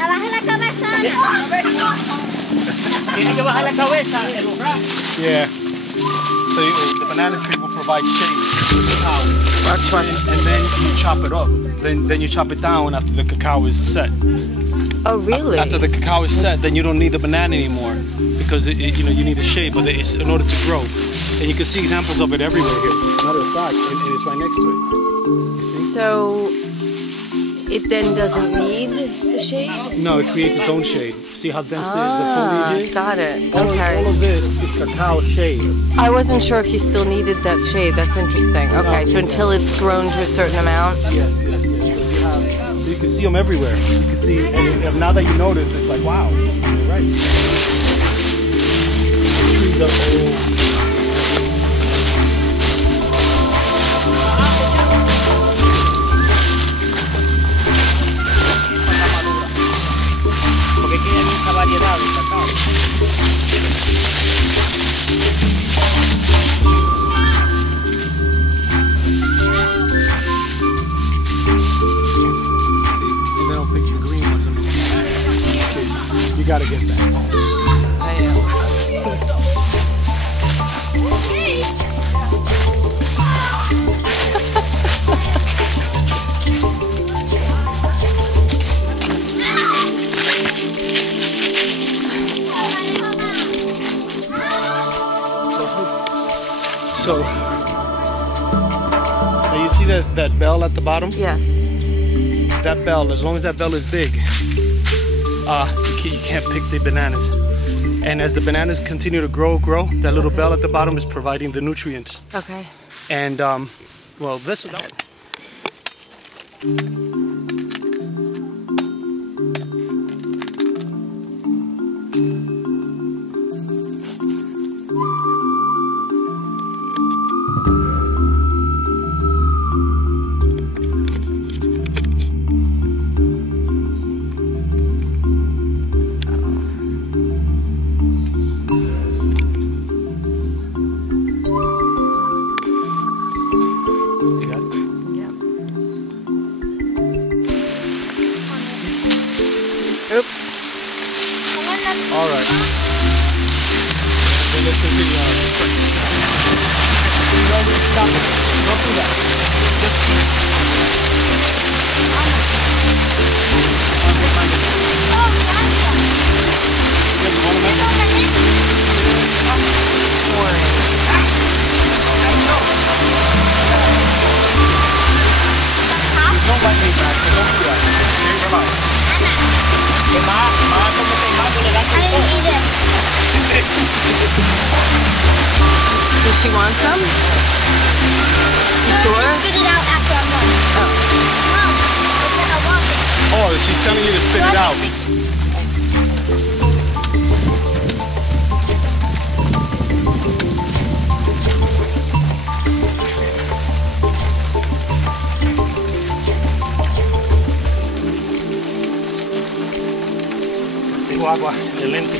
Abaja la cabeza. Tiene que bajar la cabeza. Yeah. So the banana tree will provide shade to the cow. That's fine. And then you chop it up. Then you chop it down after the cacao is set. Oh, really? After the cacao is set, then you don't need the banana anymore because you need a shade, but it's in order to grow. And you can see examples of it everywhere here. Matter of fact, and it's right next to it. You see? So it then doesn't need the shade? No, it creates its own shade. See how dense the foliage is? Got it. All Okay. of this is cacao shade. I wasn't sure if you still needed that shade. That's interesting. Okay, so until it's grown to a certain amount? Yes. So you can see them everywhere. You can see, and now that you notice, it's like, wow, you're right. The trees are old. Porque aquí hay mucha variedad de cacao. And then I'll pick the green ones in the middle. You gotta get that. I am. So, now you see that bell at the bottom? Yes. That bell, as long as that bell is big, you can't pick the bananas. And as the bananas continue to grow, that little bell at the bottom is providing the nutrients. Okay. And, well, this is... Oops. All right. Then let's continue on. No, stop it. Don't do that. Don't let me back, so don't do that. Okay, relax. Que más como te más le das I didn't eat it. Does she want some? You sure? Spit it out after I'm done. Oh. Mom, I said I want it. Oh, she's telling you to spit it out. Tengo agua, excelente.